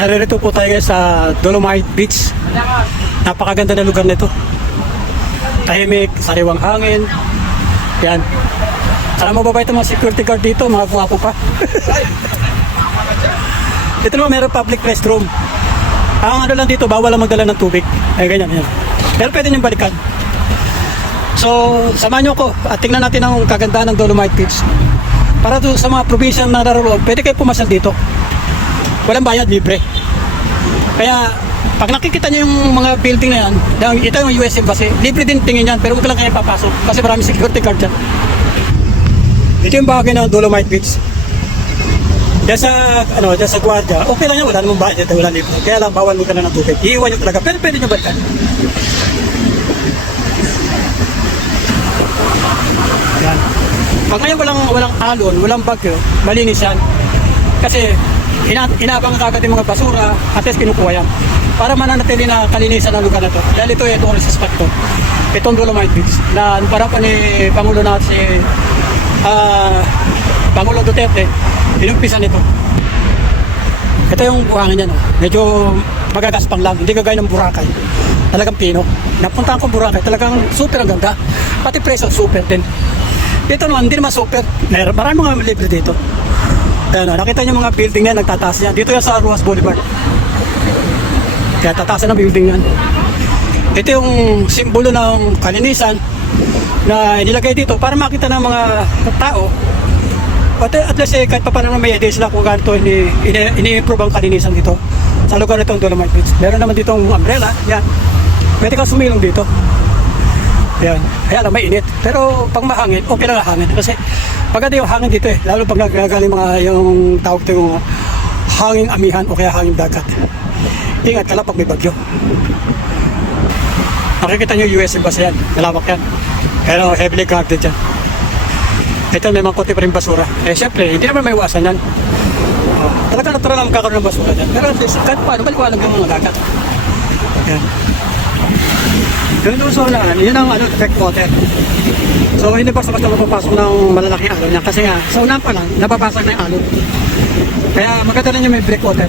Naririto po tayo sa Dolomite Beach. Napakaganda na lugar nito. Tahimik, sariwang hangin. Yan. Sana mababait ang mga security guard dito, mga guwapo pa. Dito naman meron public restroom. Ang ano lang dito, bawal lang magdala ng tubig. Ay ganyan, yan. Pero pwede niyong balikan. So, samahan niyo ko at tingnan natin ang kagandahan ng Dolomite Beach. Para doon sa mga probinsya na naroon, pwede kayo pumasal dito. Walang bayad, libre. Kaya, pag nakikita niyo yung mga building na yan, ito yung US Embassy, libre din tingin yan, pero huwag lang kayo papasok kasi marami security guard dyan. Ito yung bagay ng Dolomite Beach. Diyan sa Guardia, okay lang yan, wala namang bayad, wala libre. Kaya lang, bawal mo ka na ng tubig. Iiwan nyo talaga, pero pwede nyo balikan. Yan. Pag ngayon walang alon, walang bagyo, malinis yan. Kasi inabang kagad yung mga basura, at least kinukuha yan. Para mananatili na kalinisan ang lugar na to. Dahil ito yung tourist spot to. Itong Dolomite Beach. Na para pa ni Pangulo natin si Pangulo Duterte, inumpisan nito. Ito yung buhangin yan. Medyo magagaspang lang, hindi kagaya ng Boracay. Talagang pino. Napuntahan ko Boracay, talagang super ang ganda. Pati presyo, super din. Dito naman, hindi naman super. Marami mga libre dito. Ayan, nakita nyo mga building na nagtataas yan. Dito yan sa Ruas Boulevard. Kaya tataasan ng building yan. Ito yung simbolo ng kalinisan na inilagay dito para makita ng mga tao. At least kahit pa paano may idea sila kung ganito ini-improve ang kalinisan dito sa lugar nitong Dolomite Beach. Meron naman ditong umbrella. Yan. Pwede kang sumilong dito. Yan. Kaya lang may init. Pero pag mahangin, okay lang ang hangin. Kasi paganda yung hangin dito lalo pag nagagaling mga yung tawag ito yung hanging amihan o kaya hanging dagat. Ingat ka lang pag may bagyo. Makikita nyo US Embassy yan. Malawak yan. Pero heavily guarded yan. Ito may mga konti pa rin basura. Siyempre, hindi naman may iwasan yan. Talaga natural lang magkakaroon ng basura yan. Pero at least, kahit paano, maliwalag yung mga dagat. Yan. Yung lusunan, yun ang effect water. So hindi pa basta mapapasok ng malalaking alon niya kasi nga sa unahan pa lang napapasok na yung alon. Kaya maganda rin yung may breakwater.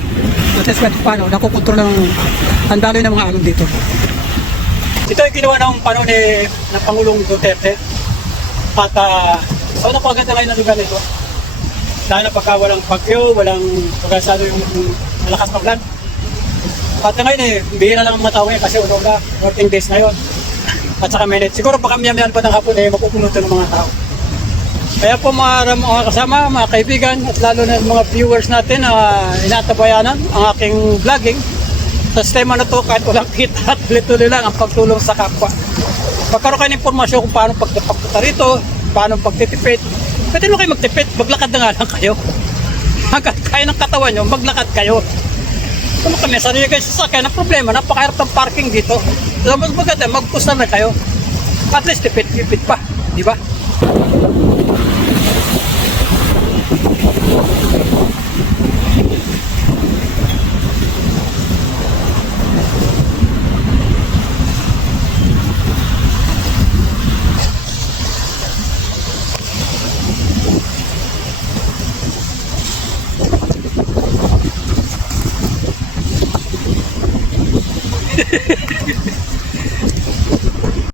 At least kahit paano nakukontrol ang daloy ng mga alon dito. Ito ay ginawa ng panahon ng Pangulong Duterte. At so napaganda ngayon ng lugar nito. Dahil na pagka walang bagyo, walang pagkasado yung malakas paglan. At ngayon bihira lang ang mga tao ngayon kasi unog na, working days ngayon. At saka minute. Siguro baka miyan pa ng hapon mapupunuto ng mga tao. Kaya po mga kasama, mga kaibigan, at lalo na mga viewers natin na inatabayanan ang aking vlogging. Sa tema na to, kahit walang kita at tuloy lang ang pagtulong sa kapwa. Pagkaroon kayo ng informasyon kung paano pagpunta rito, paano pagtitipid. Pwede mo kayo magtipid, maglakad na nga lang kayo. Hanggat kaya ng katawan nyo, maglakad kayo. Kung kami, sarili kayo sasakyan, ang problema, napakahirap ng parking dito. So, mas maganda, mag-pusta na kayo. At least, tipid pa, di ba?